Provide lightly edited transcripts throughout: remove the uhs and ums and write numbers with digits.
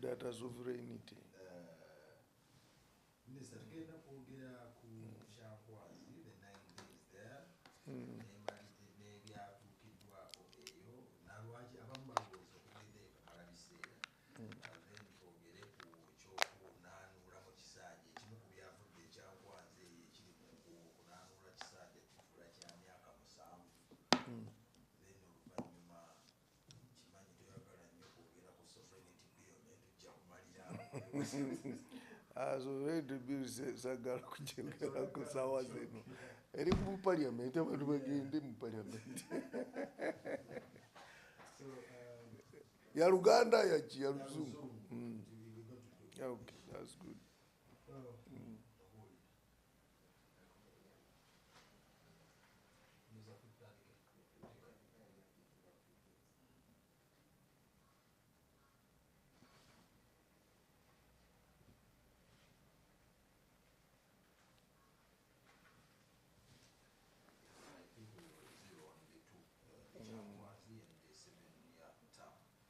data sovereignty. Minister, again, Pogea, Kushakwazi, the 9 days there. Maybe I have to keep Obeyo. Nawaji Abamba was okay, Parabise. Then Pogere, Choko, Nanu, Ramochisaji, Chimukuya, the Chakwazi, Chimuku, Nanu, Rachisaji, Rachania, Kamusam. Then Upanuma, Chimani, Toyaka, and Yoko, sovereignty bill, and Jakumaria. Sovereignty bill sagala kuchengera kusawa zenu. Eri mu parliament abantu bagende mu parliament. Ya Uganda ya Ruzungu. Yeah, okay, that's good.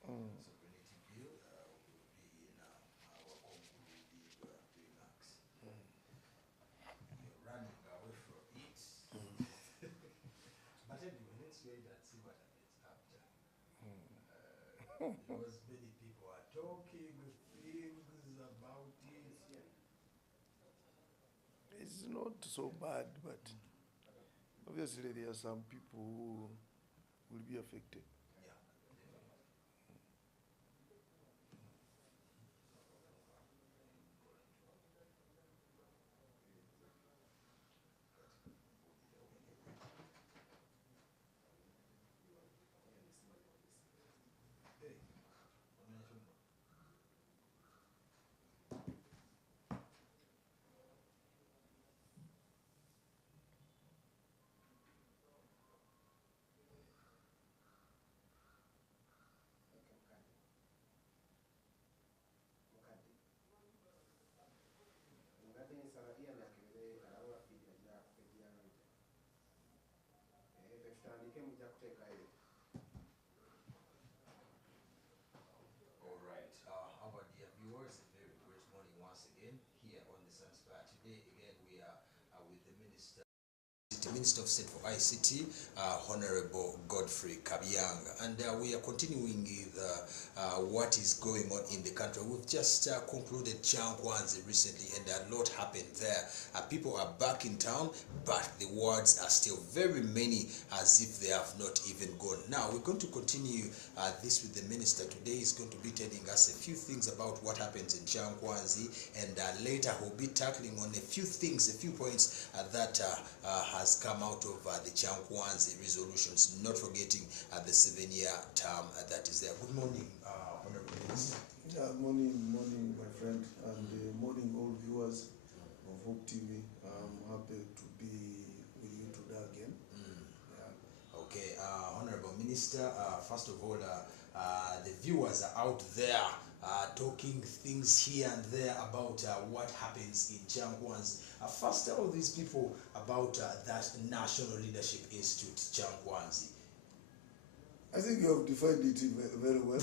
Sovereignty bill will be in our concluded remarks. You're running away from it. But anyway, let's wait and see what happens after. Because many people are talking things about it. It's not so bad, but obviously there are some people who will be affected. All right, our dear viewers, a very great morning once again here on the Sunspire. Today, again, we are with the Minister of State for ICT, Honorable Godfrey Kabyanga, and we are continuing with what is going on in the country. We've just concluded Changwanzi recently, and a lot happened there. People are back in town, but the words are still very many, as if they have not even gone. Now, we're going to continue this with the minister. Today he's going to be telling us a few things about what happens in Changwanzi, and later he'll be tackling on a few things, a few points that has come out of the Changwanzi resolutions, not forgetting the 7-year term that is there. Good morning, Honorable Minister. Yeah, morning, my friend, and morning, all viewers of Hope TV. I'm happy to be with you today again. Yeah. Okay, Honorable Minister, first of all, the viewers are out there talking things here and there about what happens in Changwanzi. First, tell these people about that National Leadership Institute, Changwanzi. I think you have defined it very well.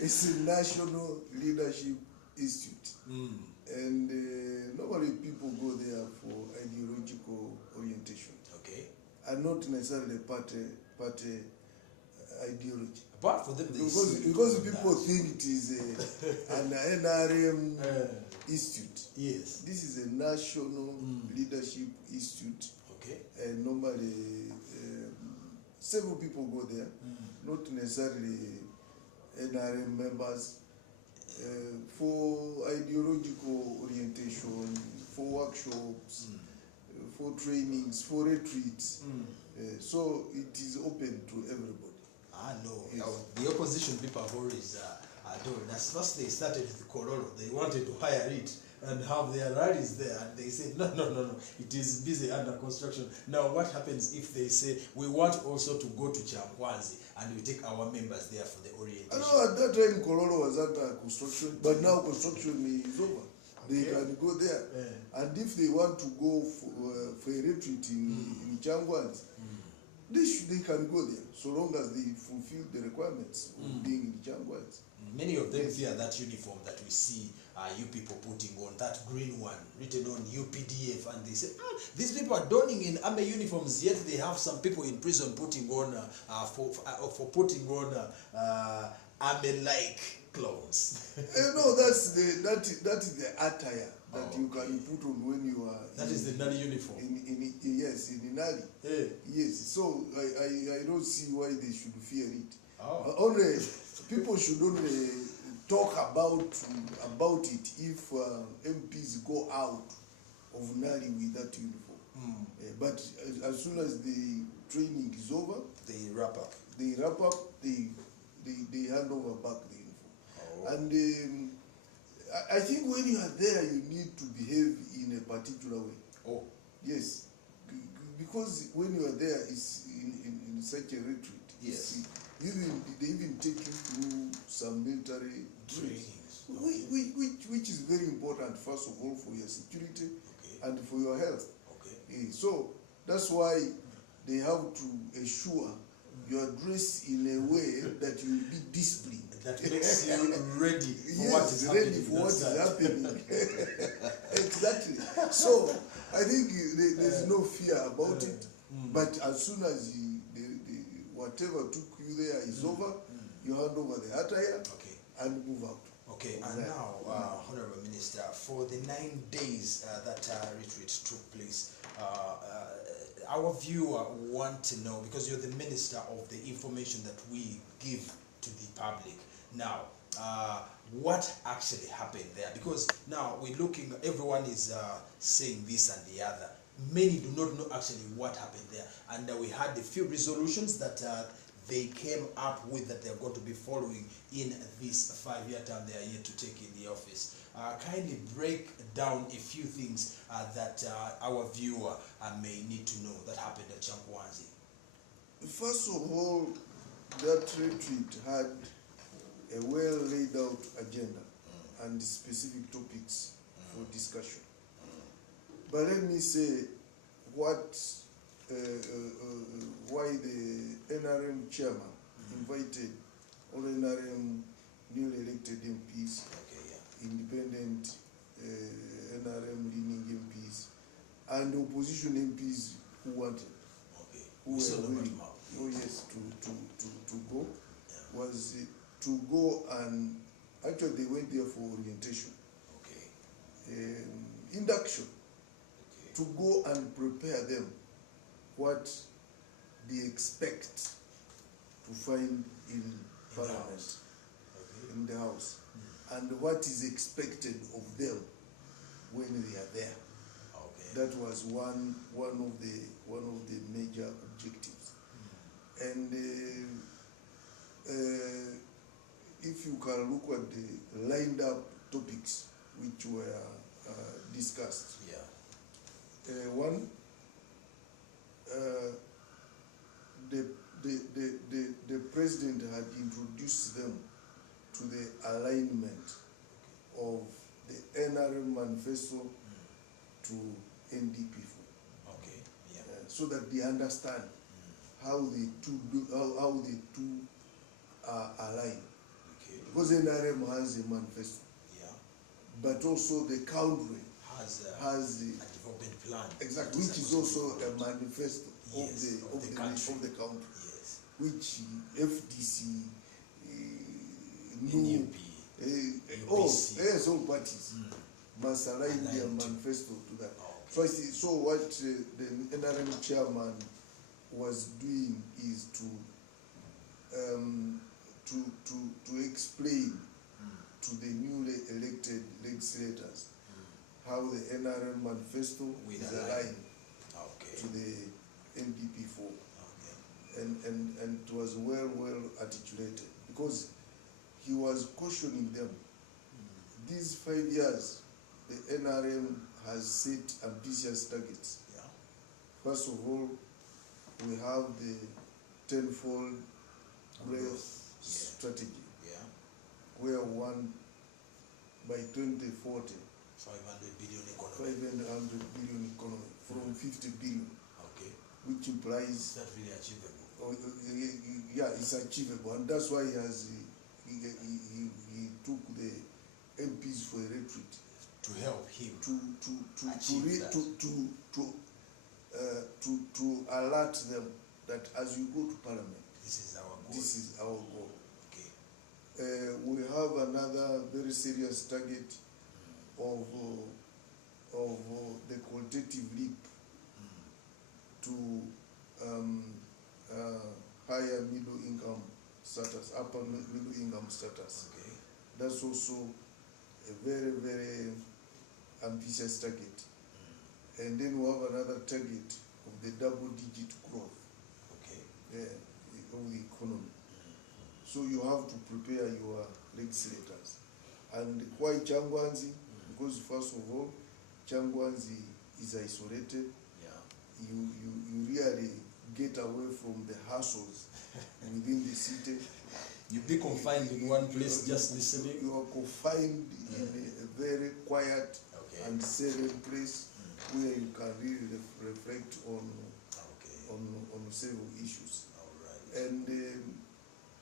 it's a National Leadership Institute. And normally people go there for ideological orientation. Okay. And not necessarily party ideology. Apart from them, because people think it is an NRM institute. Yes. This is a National Leadership Institute. Okay. And normally several people go there, not necessarily NRM members, for ideological orientation, for workshops, for trainings, for retreats. So it is open to everybody. No. Yes. The opposition people have always done. As first they started with Kororo, they wanted to hire it and have their rallies there, and they said, no, it is busy under construction. Now what happens if they say, we want also to go to Changwanzi and we take our members there for the orientation? I know at that time Kororo was under construction, but now construction is over. They can go there. And if they want to go for a retreat in Changwans, they can go there, so long as they fulfill the requirements of being in Changwans. Many of them fear that uniform that we see you people putting on, that green one, written on UPDF, and they say, these people are donning in army uniforms, yet they have some people in prison putting on, for putting on army-like clothes. No, that is the attire that you can put on when you are... That is the Nali uniform. Yes, in Nali. Yes, so I don't see why they should fear it. Only people should only talk about it if MPs go out of Nali with that uniform. But as soon as the training is over, they wrap up. They hand over back the uniform. And I think when you are there, you need to behave in a particular way. Yes, because when you are there, it's in such a retreat. Yes. They even take you through some military trainings, which is very important, first of all, for your security and for your health. So that's why they have to ensure you are dressed in a way that you will be disciplined. That makes you ready for what is happening. Ready for what is happening. Exactly. So I think there's no fear about it. But as soon as whatever took you there is over, you hand over the attire and move out. And now, Honorable Minister, for the 9 days that retreat took place, our viewer want to know, because you're the Minister of the information that we give to the public. Now, what actually happened there? Because now we're looking, everyone is saying this and the other. Many do not know actually what happened there. And we had a few resolutions that they came up with that they're going to be following in this 5-year term they are yet to take in the office. Kindly break down a few things that our viewer may need to know that happened at Chankwanzi. First of all, that retreat had a well laid out agenda and specific topics for discussion. But let me say why the NRM chairman invited all NRM newly elected MPs, independent NRM leaning MPs, and opposition MPs who wanted, who were willing, to go, was to go, and actually they went there for orientation, induction, to go and prepare them what they expect to find in Parliament, in the House, and what is expected of them when they are there. That was one of the major objectives. And if you can look at the lined up topics which were discussed. One, the president had introduced them to the alignment of the NRM manifesto to NDP4. So that they understand how the two are aligned. Because NRM has a manifesto, but also the country has the development plan, exactly, which is also a manifesto of the country, which FDC, NUP, all parties must align their manifesto to that. So what the NRM chairman was doing is to explain to the newly elected legislators how the NRM manifesto is aligned to the NDP4, and it was well articulated, because he was cautioning them. These 5 years, the NRM has set ambitious targets. First of all, we have the tenfold growth strategy, where one, by 2040, 500 billion economy. 500 billion economy from 50 billion. Okay. Which implies is that really achievable? Yeah, it's achievable, and that's why he took the MPs for a retreat to help him to alert them that as you go to Parliament, this is our goal. This is our goal. Okay. We have another very serious target of the qualitative leap to higher middle income status, upper middle income status. Okay. That's also a very, very ambitious target. And then we have another target of the double-digit growth. Okay. Of the economy. So you have to prepare your legislators. And why Changwanzi? Because first of all, Changwanzi is isolated. Yeah. You really get away from the hassles within the city. You be confined in one place just listening. You are confined in a very quiet and serene place where you can really reflect on several issues. All right. And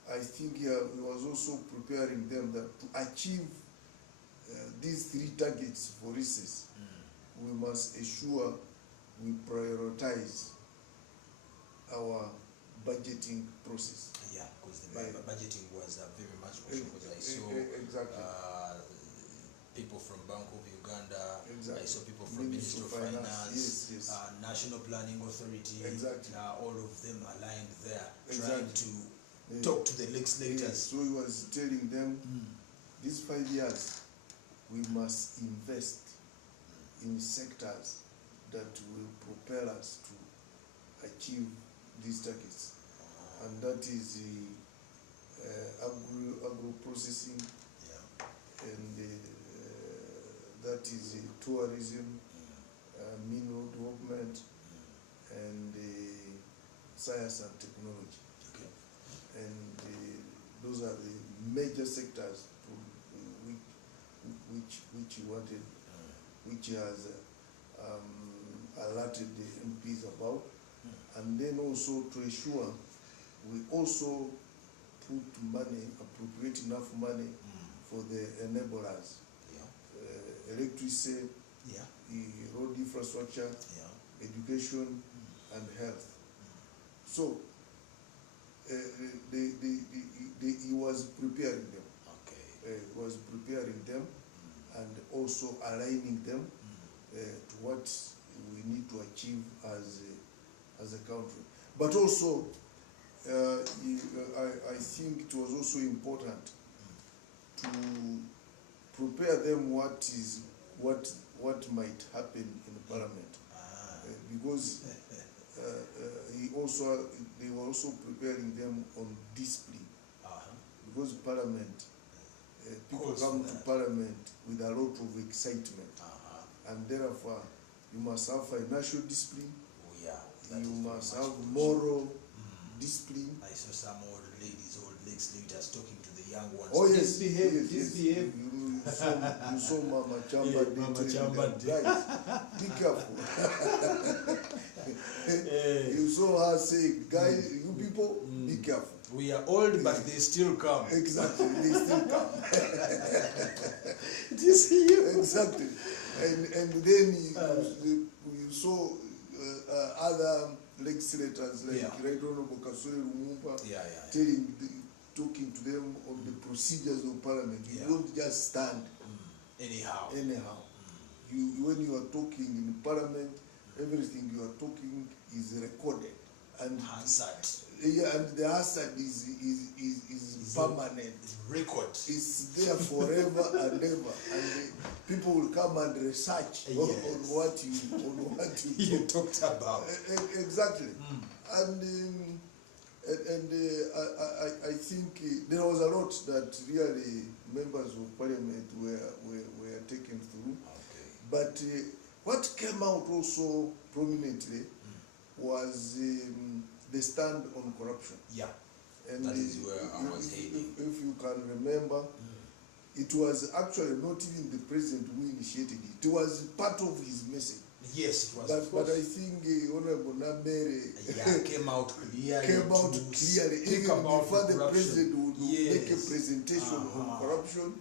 I think he was also preparing them that to achieve these three targets for research, we must ensure we prioritize our budgeting process. Yeah, because the budgeting was very much crucial, because I saw exactly. People from Bank of Uganda, exactly. I saw people from Ministry of Finance, yes. National Planning Authority, exactly. All of them aligned there, exactly. trying to talk to the legislators. Yes. So he was telling them, these 5 years, we must invest in sectors that will propel us to achieve these targets. And that is agro-processing, and that is tourism, mineral development, and science and technology. Okay. And those are the major sectors which he wanted, which he has alerted the MPs about. And then also to ensure we also put money, appropriate enough money for the enablers, electricity, road infrastructure, education, and health. So he was preparing them. Okay. He was preparing them and also aligning them to what we need to achieve as a country. But also, I think it was also important to prepare them what might happen in Parliament, because they were also preparing them on discipline, because Parliament, people come to Parliament with a lot of excitement, and therefore you must have financial discipline. You must have moral discipline. I saw some old ladies, old legislators talking to the young ones. Oh yes, behave, behave. You saw Mama Chamba. Yeah, Mama Chamba. Guys, be careful. You saw her say, guys, you people, be careful. We are old, but they still come. Exactly, they still come. Do you see you? Exactly. And then you saw other legislators like Right Honorable Kasuri Lumumba talking to them on the procedures of Parliament. You don't just stand anyhow. When you are talking in Parliament, everything you are talking is recorded and answered. Yeah, and the answer is permanent. Record. It's there forever and ever, and people will come and research on what you talked about. Exactly, and I think there was a lot that really members of Parliament were taken through. Okay. But what came out also prominently was the stand on corruption. Yeah, and that is where I was heading. If you can remember, it was actually not even the president who initiated it. It was part of his message. Yes, it was. But I think Honorable Nambere came out clearly. Even before the president would make a presentation on corruption.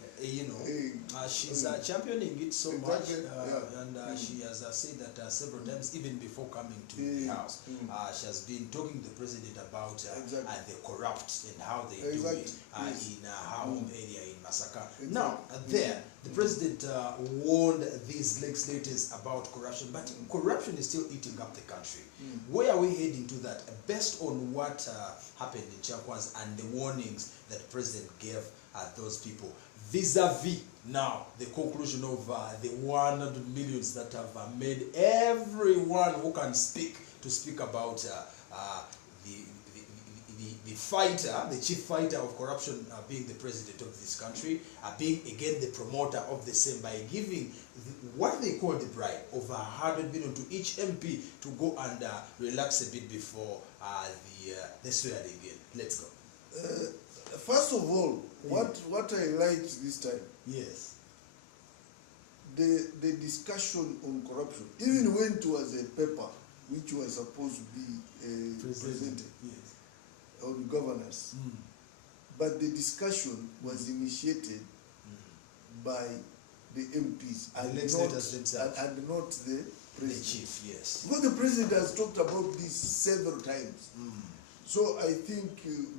She's championing it so much, and she has said that several times, even before coming to the house. She has been talking to the president about the corrupt and how they do it in her home area in Masaka. Now, the president warned these legislators about corruption, but corruption is still eating up the country. Where are we heading to that? Based on what happened in Chakwas and the warnings that the president gave those people, vis-a-vis now the conclusion of the 100 millions that have made everyone who can speak about the fighter, the chief fighter of corruption being the president of this country, being again the promoter of the same by giving what they call the bribe of 100 million to each MP to go and relax a bit before the swearing again. Let's go. First of all, what I liked this time, yes, the discussion on corruption, even when it was a paper which was supposed to be presented on governance, but the discussion was initiated by the MPs and not the president. The chief, yes. Because the president has talked about this several times. So I think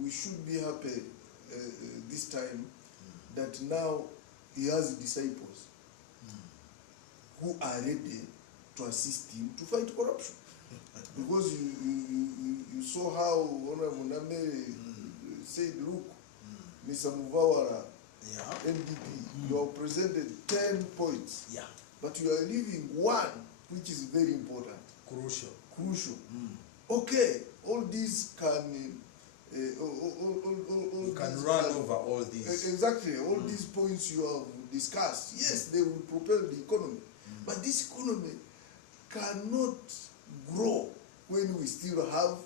we should be happy this time that now he has disciples who are ready to assist him to fight corruption. Because you saw how Honorable Namere said, look, Mr. Muvawara, NDP, you have presented 10 points, but you are leaving one, which is very important. Crucial. Okay, all these can... you can run over all these. Exactly, all these points you have discussed, yes, they will propel the economy. But this economy cannot grow when we still have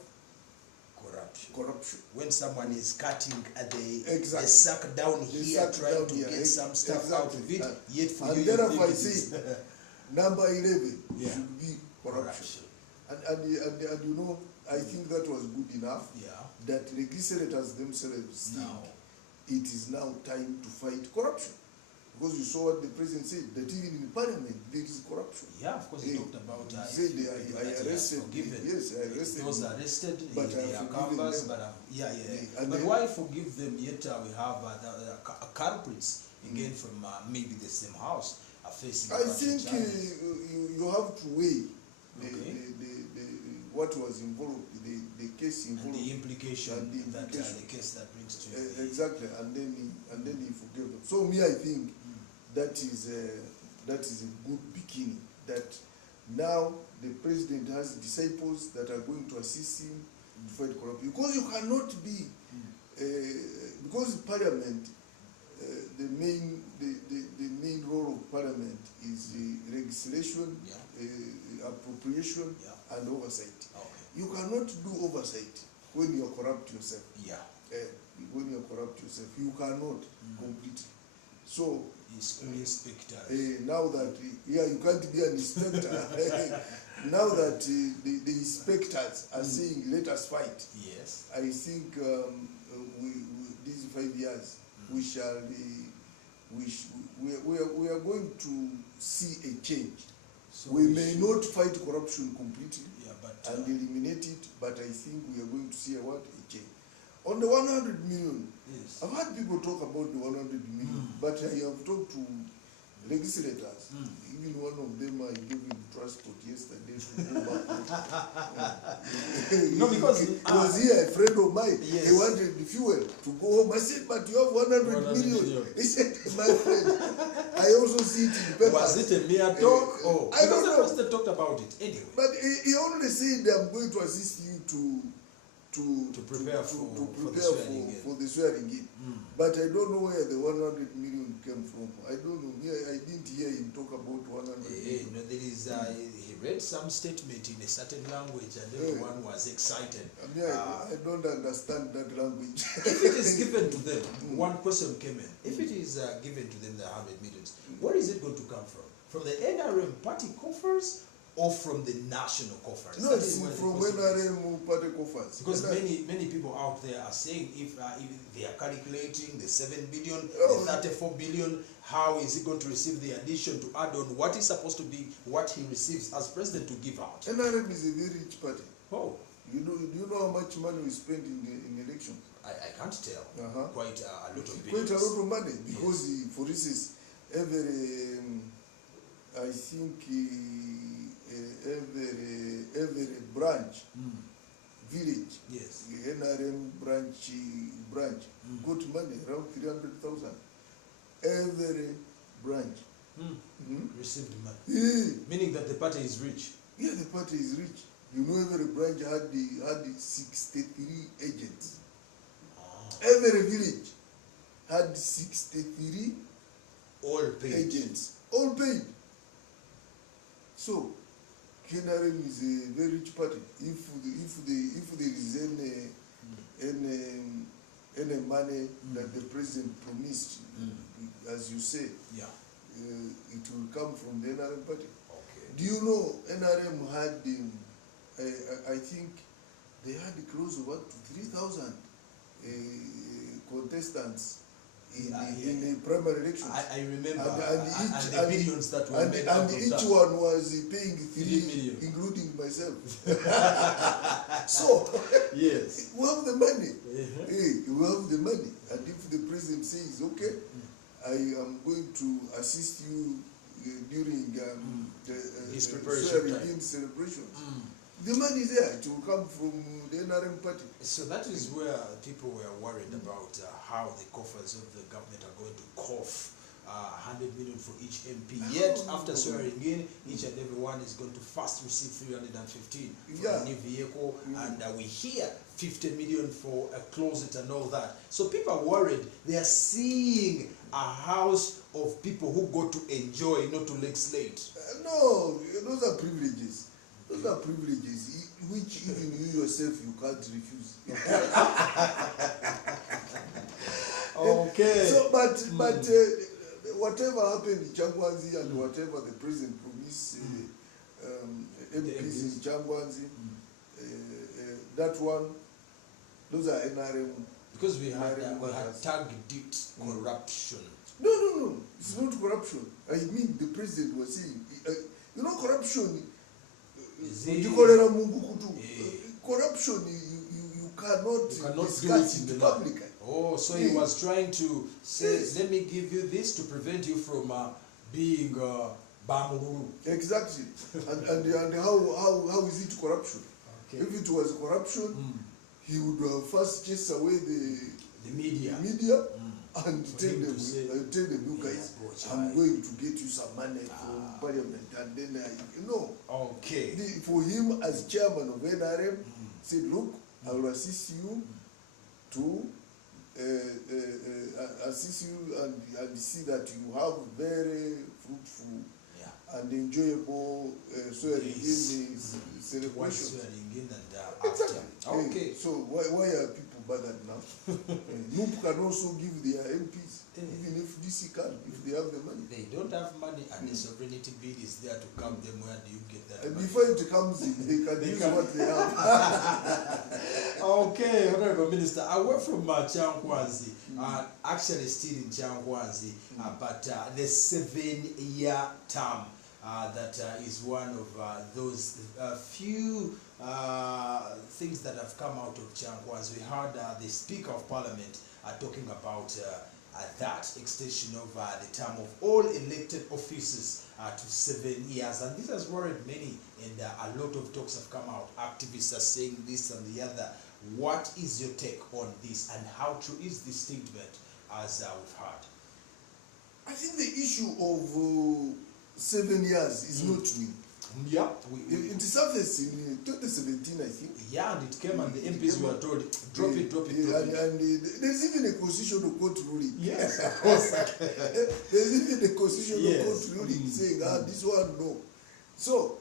corruption. When someone is cutting the sack down here, trying to get some stuff out of it, yet for you, therefore I say, number 11 should be corruption. And you know, I think that was good enough that legislators themselves think it is now time to fight corruption. Because you saw what the president said, that even in parliament there is corruption. Yeah, of course, he talked about he said, I arrested. Yes, I arrested. Those arrested, but they are campers, but why forgive them? Yet we have the culprits again from maybe the same house facing. I think you have to weigh what was involved, the case involved, and the implication, that the case that brings to you. Exactly, and then he forgave them. So me, I think that is a good beginning. That now the president has disciples that are going to assist him to fight corruption. Because you cannot be, because Parliament, the main role of Parliament is legislation, appropriation, and oversight. You cannot do oversight when you are corrupt yourself. When you are corrupt yourself, you cannot completely. So now that you can't be an inspector. Now that the inspectors are saying, let us fight. Yes. I think these 5 years we are going to see a change. So we may not fight corruption completely and eliminate it, but I think we are going to see a change. On the 100 million, I've had people talk about the 100 million, but I have talked to legislators. Even one of them, I gave him transport yesterday to go back. No, because he was here, a friend of mine. He wanted the fuel to go home. I said, but you have 100 million. He said, my friend, I also see it in papers. Was it a mere talk? I don't know. They talked about it anyway. But he only said, I'm going to assist you to prepare for the swearing in. But I don't know where the 100 million came from. I don't know. I didn't hear him talk about 100 million. No, there is. He read some statement in a certain language, and everyone was excited. I don't understand that language. If it is given to them, one question came in. If it is given to them, the 100 millions, where is it going to come from? From the NRM party coffers or from the national coffers? No, it's from NRM party coffers. Because many people out there are saying if they are calculating the 7 billion, the 34 billion, how is he going to receive the addition to add on what is supposed to be what he receives as president to give out? NRM is a very rich party. Oh. You know how much money we spend in elections? I can't tell. Quite a lot of billions. Quite a lot of money because, for instance, every I think every branch, village, yes, NRM branch got money around 300,000. Every branch received money. Yeah. Meaning that the party is rich. Yeah, the party is rich. You know, every branch had the 63 agents. Every village had 63 all paid agents, all paid. So, NRM is a very rich party. If there is any money that the president promised, as you say, it will come from the NRM party. Okay. Do you know NRM had I think they had close to 3,000 contestants in the primary elections. I remember, and the billions that were made out of each that. one was paying 3 million, including myself. So, yes, we have the money. We have the money. And if the president says, okay, I am going to assist you during his preparation celebrations, the money is there. It will come from the NRM party. So that is where people were worried about how the coffers of the government are going to cough 100 million for each MP. Yet, after swearing in, each and every one is going to first receive 315 for a new vehicle, and we hear 50 million for a closet and all that. So people are worried. They are seeing a house of people who go to enjoy, not to legislate. No, those are privileges. Those are privileges which even you yourself you can't refuse. Okay. So, but whatever happened in Changwanzi and whatever the president promised MPs in Changwanzi, that one, those are NRM. Because we had tagged it corruption. No, it's not corruption. I mean, the president was saying, you know, corruption. Corruption, you cannot discuss it publicly. Oh, so he was trying to say, let me give you this to prevent you from being Bamuru. Exactly. and how is it corruption? Okay. If it was corruption, he would first chase away the media and tell them, you guys, I'm going to get you some money from Parliament, and then Okay. For him as chairman of NRM, said, look, I will assist you to assist you and see that you have very fruitful and enjoyable swearing-in celebration. Exactly. Okay. So why are people bothered now? NUP can also give their MPs, even if DC can, if they have the money. They don't have money, and the sovereignty bill is there to come them. Where do you get that And money? before it comes in, they can use what they have. Okay, Honorable Minister, away from Changwanzi, actually still in Changwanzi, but the 7-year term, that is one of those few things that have come out of Changwanzi. We heard the Speaker of Parliament talking about that extension of the term of all elected officers to 7 years, and this has worried many, and a lot of talks have come out. Activists are saying this and the other. What is your take on this, and how true is this statement as we've heard? I think the issue of 7 years is not new. Yeah. It surfaced in 2017, I think. Yeah, and it came and the MPs were told, drop it. And there's even a constitutional court ruling. Yes, of course. There's even a constitutional court Yes. ruling saying, this one, no. So,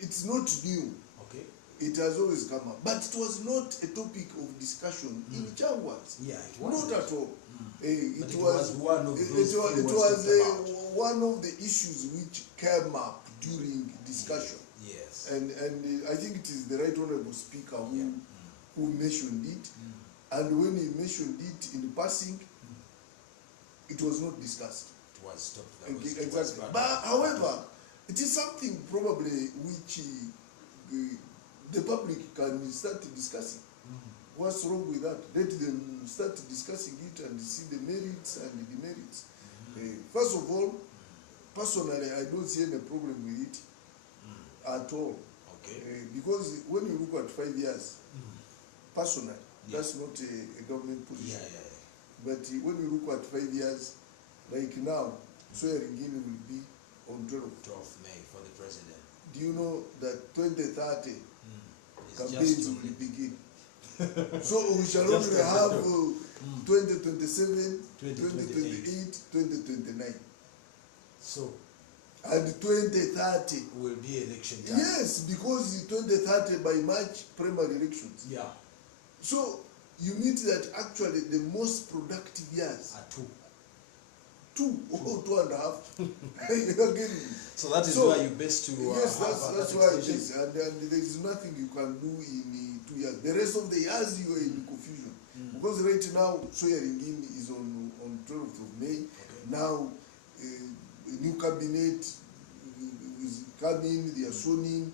it's not new. Okay. It has always come up. But it was not a topic of discussion in Changwas. Yeah, it was. Not at all. It was one of those one of the issues which came up during discussion. Yes. And I think it is the Right Honorable Speaker who mentioned it. And when he mentioned it in passing, it was not discussed. It was stopped. Exactly. But however, it is something probably which the public can start discussing. What's wrong with that? Let them start discussing it and see the merits and the demerits. First of all, personally, I don't see any problem with it at all. Okay. Because when you look at 5 years, personally, that's not a government position. But when you look at 5 years, like now, swearing-in will be on 12th May for the president. Do you know that 2030 campaigns will begin? So we shall only have 2027, 2028, 2029. So, and 2030 will be election time. Yes, because 2030 by March, primary elections. Yeah. So you mean that actually the most productive years are two. 2.5. Again. So that is why you best to. Yes, that's why it is, and there is nothing you can do in 2 years. The rest of the years you are in confusion because right now swearing-in is on 12th of May. Okay. Now a new cabinet is coming. They are sworn in.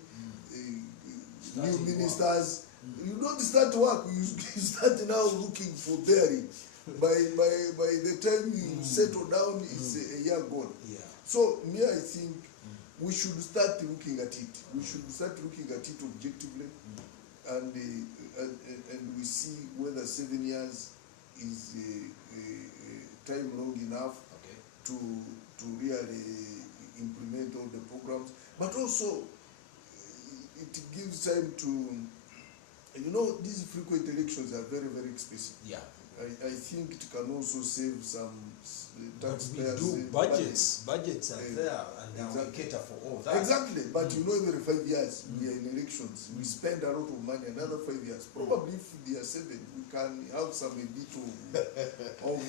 New ministers. You don't start work. You start now looking for bearing. By the time you settle down, it's a year gone. Yeah. So me, I think we should start looking at it. We should start looking at it objectively, and we see whether 7 years is time long enough to really implement all the programs. But also, it gives time to, these frequent elections are very, very expensive. Yeah. I think it can also save some taxpayers. We do budgets. Budgets are there, and we cater for all that. Exactly, but every 5 years we are in elections. We spend a lot of money. Another 5 years, probably if they are 7, we can have some a bit of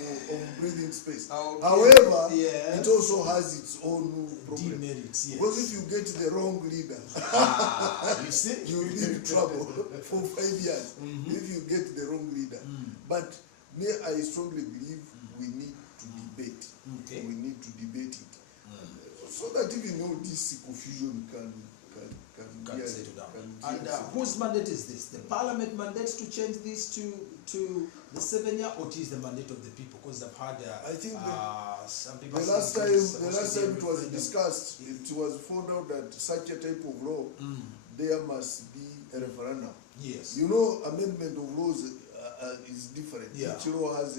breathing space. However, it also has its own problem. Demerits, yes. Because if you get the wrong leader, you see, you will be in trouble for 5 years. If you get the wrong leader, but I strongly believe we need to debate. Okay. We need to debate it, so that even this confusion can settle down. And whose mandate is this? The Parliament mandate to change this to the 7 year, or it is the mandate of the people? Because I've had I think some people. The last time it was discussed, it was found out that such a type of law, there must be a referendum. Yes. Amendment of laws is different. Yeah. Each law has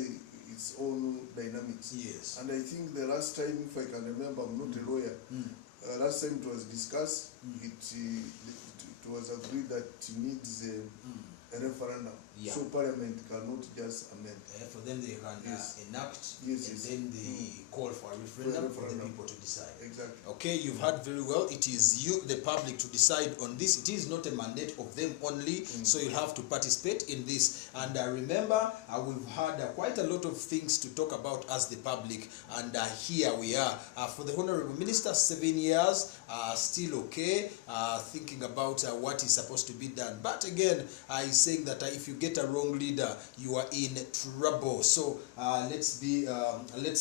its own dynamics. Yes. And I think the last time, if I can remember, I'm not a lawyer, last time it was discussed, it was agreed that it needs a referendum. Yeah. So Parliament cannot just amend. For them, they can enact, and then they call for a referendum for the people to decide. Exactly. Okay, you've heard very well. It is you, the public, to decide on this. It is not a mandate of them only, so you have to participate in this. And remember, we've had quite a lot of things to talk about as the public, and here we are. For the Honorable Minister, 7 years, still okay, thinking about what is supposed to be done. But again, he's saying that if you get a wrong leader, you are in trouble. So let's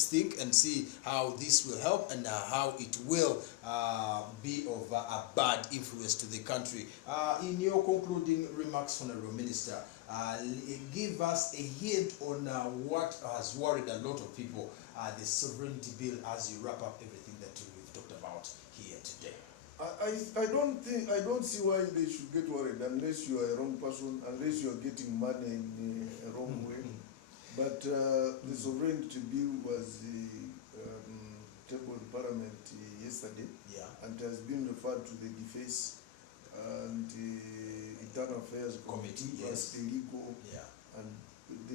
think and see how this will help and how it will be of a bad influence to the country. In your concluding remarks, Honorable Minister, give us a hint on what has worried a lot of people, the sovereignty bill, as you wrap up everything that we've talked about here today. I don't see why they should get worried unless you are a wrong person, unless you are getting money in a wrong way. But the sovereignty bill was tabled in Parliament yesterday, and it has been referred to the Defense and Internal Affairs Committee, plus the legal and the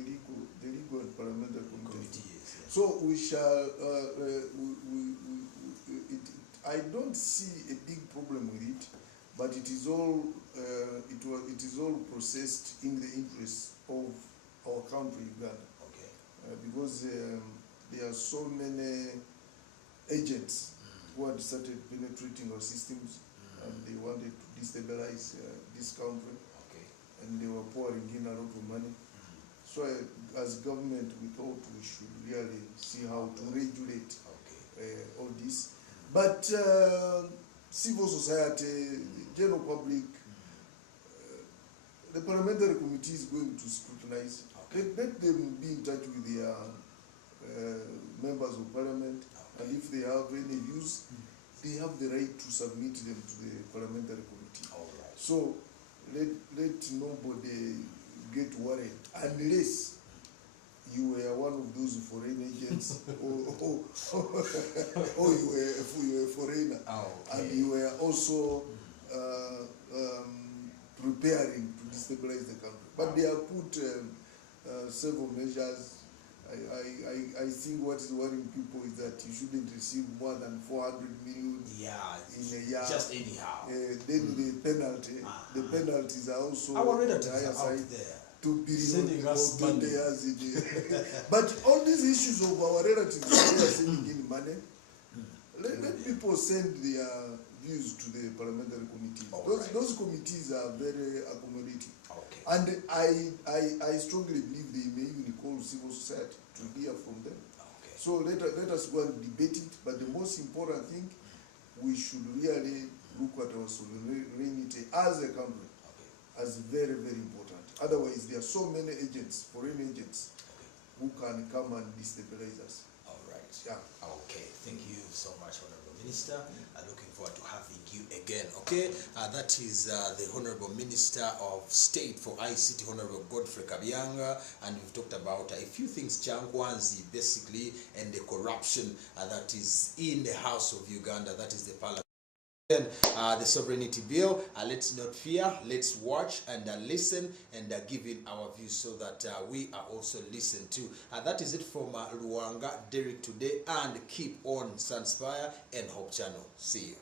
legal and parliamentary committee. So we shall. I don't see a big problem with it, but it is all it is all processed in the interest of our country, Uganda. Because there are so many agents who had started penetrating our systems, and they wanted to destabilize this country, and they were pouring in a lot of money. So as government, we thought we should really see how to regulate all this. But civil society, general public, the parliamentary committee is going to scrutinize. Let them be in touch with their members of parliament, and if they have any views, they have the right to submit them to the parliamentary committee. So let nobody get worried unless you were one of those foreign agents or you were a foreigner, and you were also preparing to destabilize the country. But they have put several measures. I think what is worrying people is that you shouldn't receive more than 400 million in a year. Just anyhow. Then the penalty, the penalties are also our relatives higher are side. out there. 2 billion Sending us or 20 money. years in But all these issues of our relatives who are sending in money, let people send their views to the parliamentary committees. Those committees are very accommodating. And I strongly believe they may even call civil society to hear from them. So let us go and debate it. But the most important thing, we should really look at our sovereignty as a country as very, very important. Otherwise, there are so many agents, foreign agents, who can come and destabilize us. All right. Yeah. Okay. Thank you so much, Honorable Minister. Looking forward to having you again. Okay. That is the Honorable Minister of State for ICT, Honorable Godfrey Kabyanga, and we've talked about a few things, Changwanzi, basically, and the corruption that is in the House of Uganda, that is the Parliament. The sovereignty bill. Let's not fear, let's watch and listen and give in our views so that we are also listened to. That is it from Luanga, Derek today, and keep on Sunspire and Hope Channel. See you.